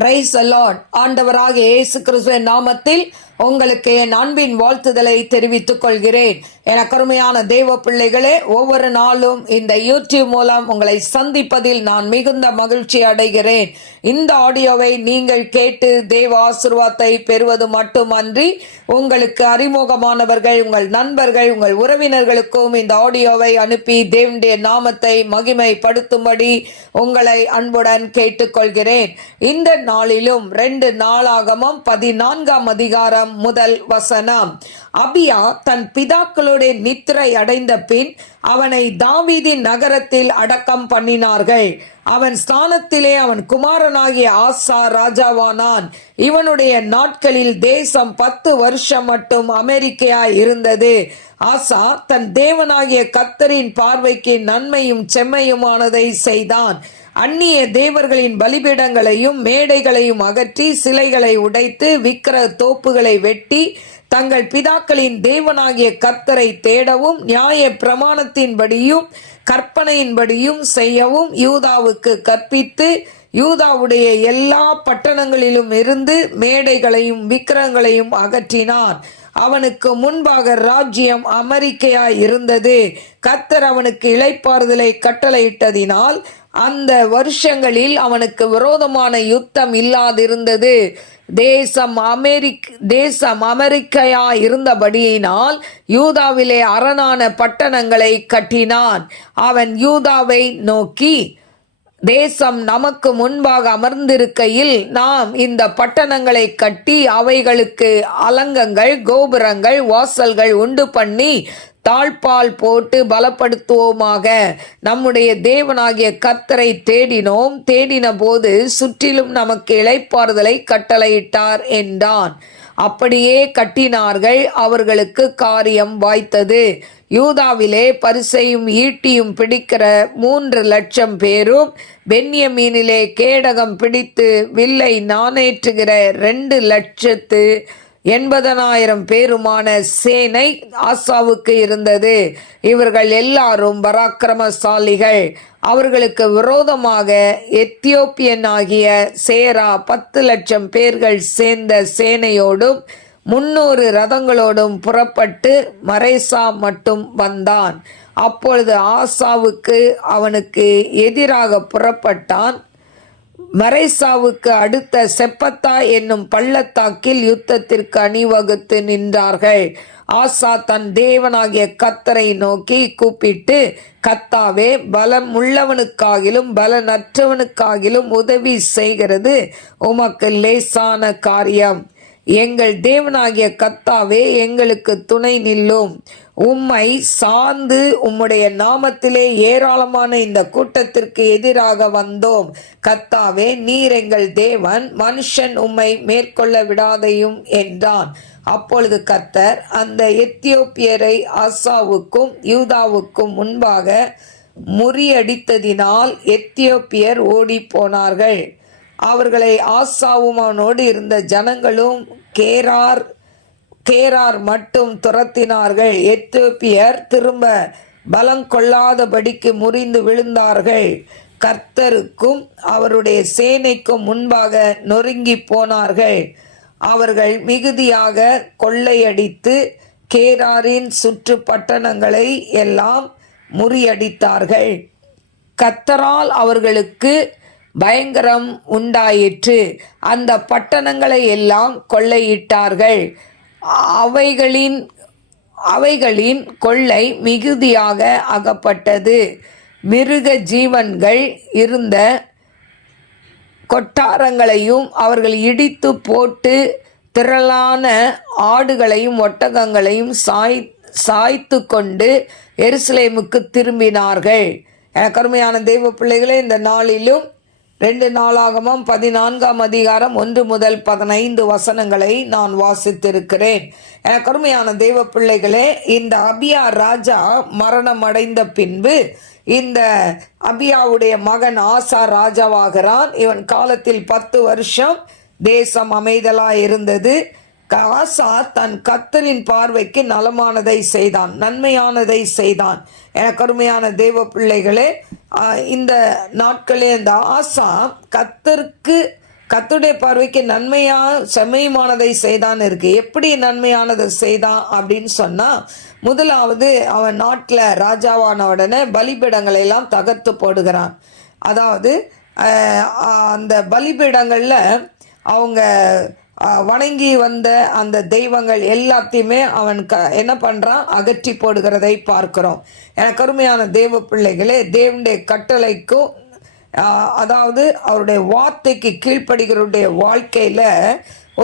Praise the Lord. ஆண்டவராகிய இயேசு கிறிஸ்துவின் நாமத்தில் உங்களுக்கு என் அன்பின் வாழ்த்துதலை தெரிவித்துக் கொள்கிறேன். என கருமையான தேவ பிள்ளைகளே, ஒவ்வொரு நாளும் இந்த யூடியூப் மூலம் உங்களை சந்திப்பதில் நான் மிகுந்த மகிழ்ச்சி அடைகிறேன். இந்த ஆடியோவை நீங்கள் கேட்டு தேவ ஆசீர்வாதத்தை பெறுவது மட்டுமன்றி, உங்களுக்கு அறிமுகமானவர்கள், உங்கள் நண்பர்கள், உங்கள் உறவினர்களுக்கும் இந்த ஆடியோவை அனுப்பி தேவனுடைய நாமத்தை மகிமைப்படுத்தும்படி உங்களை அன்புடன் கேட்டுக்கொள்கிறேன். இந்த நாளிலும் 2 நாளாகமம் 14ஆம் அதிகாரம் முதல் வசனம். அபியா தன் பிதாக்களுடைய நித்திரை அடைந்த பின் அவனை தாவீதின் நகரத்தில் அடக்கம் பண்ணினார்கள். அவன் ஸ்தானத்திலே அவன் குமாரனாகிய ஆசா ராஜாவானான். இவனுடைய நாட்களில் தேசம் 10 வருஷம் மட்டும் அமெரிக்கையாய் இருந்தது. ஆசா தன் தேவனாகிய கர்த்தரின் பார்வைக்கு நன்மையும் செம்மையுமானதை செய்தான். அந்நிய தேவர்களின் பலிபீடங்களையும் மேடைகளையும் அகற்றி சிலைகளை உடைத்து விக்கிரக தோப்புகளை வெட்டி தங்கள் பிதாக்களின் தேவனாகிய கர்த்தரை தேடவும் நியாய பிரமாணத்தின்படியும் கற்பனையின்படியும் செய்யவும் யூதாவுக்கு கற்பித்து யூதாவுடைய எல்லா பட்டணங்களிலும் இருந்து மேடைகளையும் விக்கிரகங்களையும் அகற்றினான். அவனுக்கு முன்பாக ராஜ்யம் அமெரிக்கையாய் இருந்தது. கர்த்தர் அவனுக்கு இளைப்பாறுதலை கட்டளையிட்டதினால் அந்த வருஷங்களில் அவனுக்கு விரோதமான யுத்தம் இல்லாதிருந்தது. தேசம் அமெரிக்கையா இருந்தபடியினால் யூதாவிலே அரணான பட்டணங்களை கட்டினான். அவன் யூதாவை நோக்கி, தேசம் நமக்கு முன்பாக அமர்ந்திருக்கையில் நாம் இந்த பட்டணங்களை கட்டி அவைகளுக்கு அலங்கங்கள், கோபுரங்கள், வாசல்கள் உண்டு பண்ணி தாழ்பால் போட்டு பலப்படுத்துவோமாக. நம்முடைய தேவனாகிய கர்த்தரை தேடினோம். தேடின போது சுற்றிலும் நமக்கு இளைப்பாறுதலை கட்டளையிட்டார் என்றான். அப்படியே கட்டினார்கள். அவர்களுக்கு காரியம் வாய்த்தது. யூதாவிலே பரிசையும் ஈட்டியும் பிடிக்கிற 3 லட்சம் பேரும், பென்யமீனிலே கேடகம் பிடித்து வில்லை நாணேற்றுகிற 2,80,000 பேருமான சேனை ஆசாவுக்கு இருந்தது. இவர்கள் எல்லாரும் பராக்கிரமசாலிகள். அவர்களுக்கு விரோதமாக எத்தியோப்பியனாகிய சேரா 10 லட்சம் பேர்கள் சேர்ந்த சேனையோடும் 300 ரதங்களோடும் புறப்பட்டு மரேசா மட்டும் வந்தான். அப்பொழுது ஆசாவுக்கு அவனுக்கு எதிராக புறப்பட்டான். மரேசாவுக்கு அடுத்த செப்பத்தா என்னும் பள்ளத்தாக்கில் யுத்தத்திற்கு அணிவகுத்து நின்றார்கள். ஆசா தன் தேவனாகிய கர்த்தரை நோக்கி கூப்பிட்டு, கர்த்தாவே, பலம் உள்ளவனுக்காகிலும் பலனற்றவனுக்காகிலும் உதவி செய்கிறது உமக்கு லேசான காரியம். எங்கள் தேவனாகிய கர்த்தாவே, எங்களுக்கு துணை நில்லும். உம்மை சார்ந்து உம்முடைய நாமத்திலே ஏராளமான இந்த கூட்டத்திற்கு எதிராக வந்தோம். கர்த்தாவே, நீர் எங்கள் தேவன், மனுஷன் உம்மை மேற்கொள்ள விடாதையும் என்றான். அப்பொழுது கர்த்தர் அந்த எத்தியோப்பியரை ஆசாவுக்கும் யூதாவுக்கும் முன்பாக முறியடித்ததினால் எத்தியோப்பியர் ஓடி போனார்கள். அவர்களை ஆசாவும் அவனோடு இருந்த ஜனங்களும் கேரார் மட்டும் துரத்தினார்கள். எத்தியோப்பியர் திரும்ப பலம் கொள்ளாதபடிக்கு முறிந்து விழுந்தார்கள். கர்த்தருக்கும் அவருடைய சேனைக்கும் முன்பாக நொறுங்கி போனார்கள். அவர்கள் மிகுதியாக கொள்ளையடித்து கேராரின் சுற்று பட்டணங்களை எல்லாம் முறியடித்தார்கள். கர்த்தரால் அவர்களுக்கு பயங்கரம் உண்டாயிற்று. அந்த பட்டணங்களை எல்லாம் கொள்ளையிட்டார்கள். அவைகளின் கொள்ளை மிகுதியாக அகப்பட்டது. மிருக ஜீவன்கள் இருந்த கொட்டாரங்களையும் அவர்கள் இடித்து போட்டு திரளான ஆடுகளையும் ஒட்டகங்களையும் சாய்த்து கொண்டு எருசலேமுக்கு திரும்பினார்கள். கருமையான தெய்வ பிள்ளைகளே, இந்த நாளிலும் 2 நாளாகமம் 14ஆம் அதிகாரம் 1 முதல் 15 வசனங்களை நான் வாசித்திருக்கிறேன். கருமையான தெய்வ பிள்ளைகளே, இந்த அபியா ராஜா மரணம் அடைந்த பின்பு இந்த அபியாவுடைய மகன் ஆசா ராஜாவாகிறான். இவன் காலத்தில் 10 வருஷம் தேசம் அமைதலாய் இருந்தது. ஆசா தன் கர்த்தரின் பார்வைக்கு நலமானதை செய்தான், நன்மையானதை செய்தான். எனக்கு அருமையான தேவ பிள்ளைகளே, இந்த நாட்களே இந்த ஆசா கர்த்தருக்கு கர்த்தருடைய பார்வைக்கு நன்மையா செம்மையுமானதை செய்தான் இருக்கு. எப்படி நன்மையானதை செய்தான் அப்படின்னு சொன்னா, முதலாவது அவன் நாட்டில் ராஜாவான உடனே பலிபீடங்களை எல்லாம் தகர்த்து போடுகிறான். அதாவது அந்த பலிபீடங்களில் அவங்க வணங்கி வந்த அந்த தெய்வங்கள் எல்லாத்தையுமே அவன் என்ன பண்ணுறான், அகற்றி போடுகிறதை பார்க்கிறோம். எனக்கு அருமையான தேவ பிள்ளைகளே, தேவனுடைய கட்டளைக்கும் அதாவது அவருடைய வார்த்தைக்கு கீழ்ப்படுகிறவருடைய வாழ்க்கையில்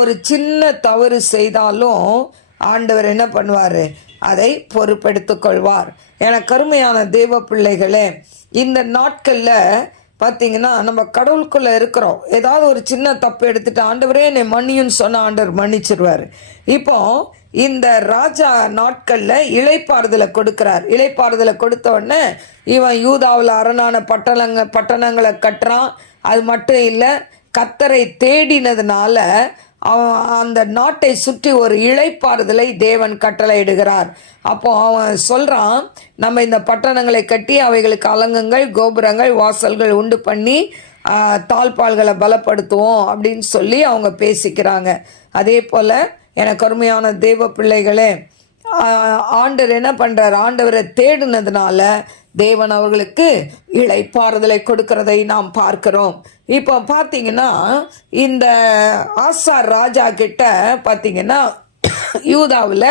ஒரு சின்ன தவறு செய்தாலும் ஆண்டவர் என்ன பண்ணுவார், அதை பொறுப்பெடுத்து கொள்வார். எனக்கு அருமையான தேவ பிள்ளைகளே, இந்த நாட்களில் பார்த்தீங்கன்னா நம்ம கடவுளுக்குள்ளே இருக்கிறோம். ஏதாவது ஒரு சின்ன தப்பு எடுத்துட்டு ஆண்டவரே என்னை மன்னியுன்னு சொன்ன ஆண்டவர் மன்னிச்சிருவார். இப்போ இந்த ராஜா நாட்களில் இளைப்பாறுதலை கொடுக்கிறார். இளைப்பாறுதலை கொடுத்த உடனே இவன் யூதாவில் அரணான பட்டணங்களை கட்டுறான். அது மட்டும் இல்லை, கர்த்தரை தேடினதுனால அவன் அந்த நாட்டை சுற்றி ஒரு இளைப்பாறுதலை தேவன் கட்டளையிடுகிறார். அப்போ அவன் சொல்கிறான், நம்ம இந்த பட்டணங்களை கட்டி அவைகளுக்கு அலங்கங்கள், கோபுரங்கள், வாசல்கள் உண்டு பண்ணி தாழ்பால்களை பலப்படுத்துவோம் அப்படின்னு சொல்லி அவங்க பேசிக்கிறாங்க. அதே போல் எனக்கு அருமையான தேவ பிள்ளைகளே, ஆண்டவர் என்ன பண்ணுறார், ஆண்டவரை தேடினதுனால தேவன் அவர்களுக்கு இளைப்பாறுதலை கொடுக்கிறதை நாம் பார்க்கிறோம். இப்போ பார்த்தீங்கன்னா இந்த ஆசார் ராஜா கிட்ட பார்த்தீங்கன்னா யூதாவில்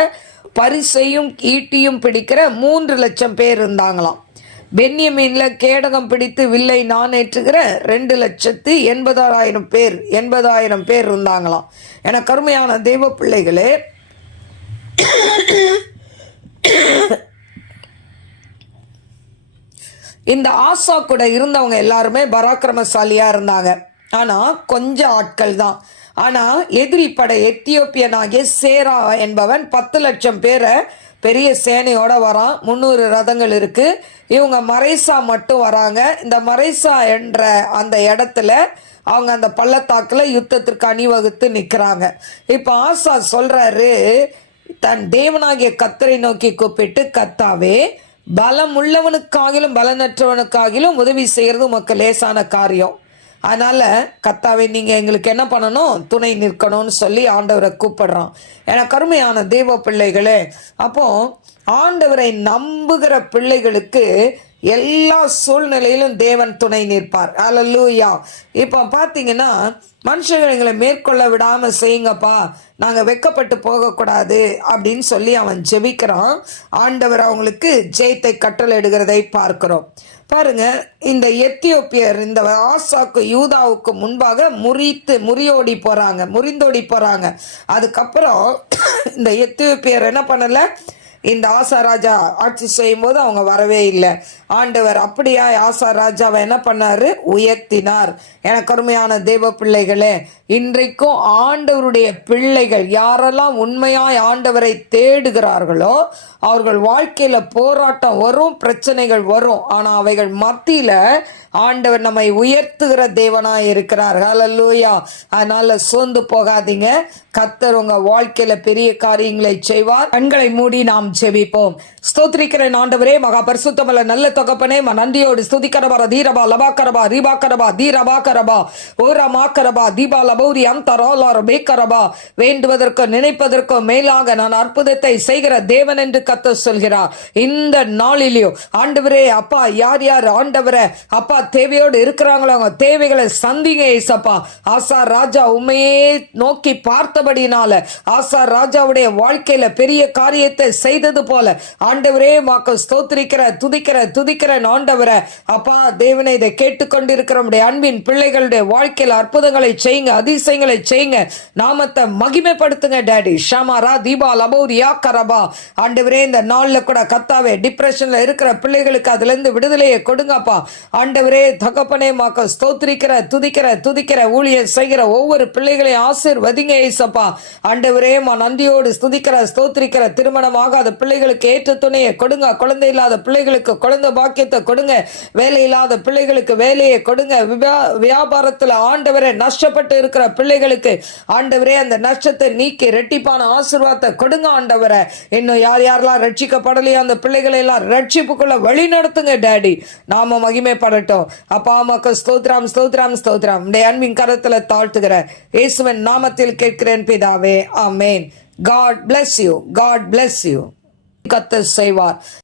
பரிசையும் ஈட்டியும் பிடிக்கிற 3 லட்சம் பேர் இருந்தாங்களாம். பென்யமீனில் கேடகம் பிடித்து வில்லை நாணேற்றுகிற 2,80,000 பேர் இருந்தாங்களாம். என கருமையான தெய்வ பிள்ளைகளே, இந்த ஆசா கூட இருந்தவங்க எல்லாருமே பராக்கிரமசாலியாக இருந்தாங்க. ஆனால் கொஞ்சம் ஆட்கள் தான். ஆனால் எதிரி படை எத்தியோப்பியனாகிய சேரா என்பவன் 10 லட்சம் பேரை பெரிய சேனையோட வரான். 300 ரதங்கள் இருக்குது. இவங்க மரைசா மட்டும் வராங்க. இந்த மரைசா என்ற அந்த இடத்துல அவங்க அந்த பள்ளத்தாக்கில் யுத்தத்திற்கு அணிவகுத்து நிற்கிறாங்க. இப்போ ஆசா சொல்கிறாரு, தன் தேவனாகிய கர்த்தரை நோக்கி கூப்பிட்டு, கர்த்தாவே, பலம் உள்ளவனுக்காகிலும் பலனற்றவனுக்காகிலும் உதவி செய்கிறது உமக்கு லேசான காரியம். அதனால் கர்த்தாவே, நீங்கள் எங்களுக்கு என்ன பண்ணணும், துணை நிற்கணும்னு சொல்லி ஆண்டவரை கூப்பிடுறான். எனக்கு அருமையான தேவ பிள்ளைகளே, அப்போ ஆண்டவரை நம்புகிற பிள்ளைகளுக்கு எல்லா சூழ்நிலையிலும் தேவன் துணை நிற்பார். அல்லேலூயா. இப்போ பார்த்தீங்கன்னா மனுஷர்கள் எங்களை மேற்கொள்ள விடாமல் செய்யுங்கப்பா, நாங்கள் வெக்கப்பட்டு போகக்கூடாது அப்படின்னு சொல்லி அவன் ஜெபிக்கிறான். ஆண்டவர் அவங்களுக்கு ஜெயத்தை கட்டளையிடுகிறதை பார்க்கிறோம். பாருங்க, இந்த எத்தியோப்பியர் இந்த ஆசாக்கு யூதாவுக்கு முன்பாக முறிந்தோடி போறாங்க. அதுக்கப்புறம் இந்த எத்தியோப்பியர் என்ன பண்ணல, இந்த ஆசா ராஜா ஆட்சி செய்யும் போது அவங்க வரவே இல்லை. ஆண்டவர் அப்படியா ஆசா ராஜாவை என்ன பண்ணாரு, உயர்த்தினார். எனக்கு அருமையான தேவ பிள்ளைகளே, இன்றைக்கும் ஆண்டவருடைய பிள்ளைகள் யாரெல்லாம் உண்மையாய் ஆண்டவரை தேடுகிறார்களோ அவர்கள் வாழ்க்கையில போராட்டம் வரும், பிரச்சனைகள் வரும். ஆனால் அவைகள் மத்தியில ஆண்டவர் நம்மை உயர்த்துகிற தேவனாய் இருக்கிறார். ஹல்லேலூயா. அதனால சோர்ந்து போகாதீங்க. கர்த்தர் உங்க வாழ்க்கையில பெரிய காரியங்களை செய்வார். கண்களை மூடி நாம் ஜெபிப்போம். ஸ்தோத்திரிக்கிறேன் ஆண்டவரே, மகா பரிசுத்தமல்ல நல்ல தகப்பனே, நன்றியோடு ஸ்துதிக்கிறவர தீரபா லபாக்கரபா ரீபாக்கரபா தீரபாக்கரபா ஓரமாக்கரபா தீபா லபௌரி அந்தராலார் மேக்கரபா. வேண்டுவதற்கோ நினைப்பதற்கோ மேலாக நான் அற்புதத்தை செய்கிற தேவன் என்று கர்த்தர் சொல்கிறார். இந்த நாளிலேயோ ஆண்டவரே அப்பா, யார் யார் ஆண்டவரே அப்பா தேவையோடு இருக்கிறாங்களோ அவங்க தேவைகளை சந்திங்க ஏசப்பா. ஆசா ராஜா உண்மையே நோக்கி பார்த்தபடினால ஆசா ராஜாவுடைய வாழ்க்கையில பெரிய காரியத்தை செய்தது போல ஆண்டவரே மாக்க ஸ்தோத்திரிக்கிற துதிக்கிற ஆண்டவரே அப்பா தேவனை இதை கேட்டுக்கொண்டிருக்கிற அன்பின் பிள்ளைகளுடைய வாழ்க்கையில் அற்புதங்களை செய்யுங்க, அதிசயங்களை செய்யுங்க, நாமத்தை மகிமைப்படுத்துங்க டாடி. ஷமாரா தீபா லபௌரியா கரபா. ஆண்டவரே இந்த நாளில் கூட கர்த்தாவே டிப்ரெஷன்ல இருக்கிற பிள்ளைகளுக்கு அதுல இருந்து விடுதலையை கொடுங்கப்பா. ஆண்டவரே தகப்பனே மாக்க ஸ்தோத்திரிக்கிற துதிக்கிற ஊழியர் செய்கிற ஒவ்வொரு பிள்ளைகளையும் ஆசீர்வதிங்க ஏசப்பா. ஆண்டவரே நன்றியோடு ஸ்துதிக்கிற ஸ்தோத்திரிக்கிற திருமணமாகாத பிள்ளைகளுக்கு ஏற்ற துணையை கொடுங்க. குழந்தை இல்லாத பிள்ளைகளுக்கு குழந்தை பாக்கியத்தை கொடுங்க. வேலை இல்லாத பிள்ளைகளுக்கு வேலையை கொடுங்க. வியாபாரத்தில் ஆண்டவரே நஷ்டப்பட்டு இருக்கிற பிள்ளைகளுக்கு ஆண்டவரே அந்த நஷ்டத்தை நீக்கி ரெட்டிப்பான ஆசீர்வாதத்தை கொடுங்க ஆண்டவரே. இன்னும் யார் யாரெல்லாம் ரட்சிக்கப்படலையோ அந்த பிள்ளைகளை எல்லாம் ரட்சிப்புக்குள்ள வழி நடத்துங்க டாடி. நாம மகிமைப்படட்டும். அப்பா அம்மாக்கு ஸ்தோத்திரம் ஸ்தோத்திரம் ஸ்தோத்திரம். உடைய அன்பின் கரத்துல தாழ்த்துகிற இயேசுவின் நாமத்தில் கேட்கிறேன் பிதாவே, ஆமென். God bless you. God bless you. கர்த்தர் செய்வார்.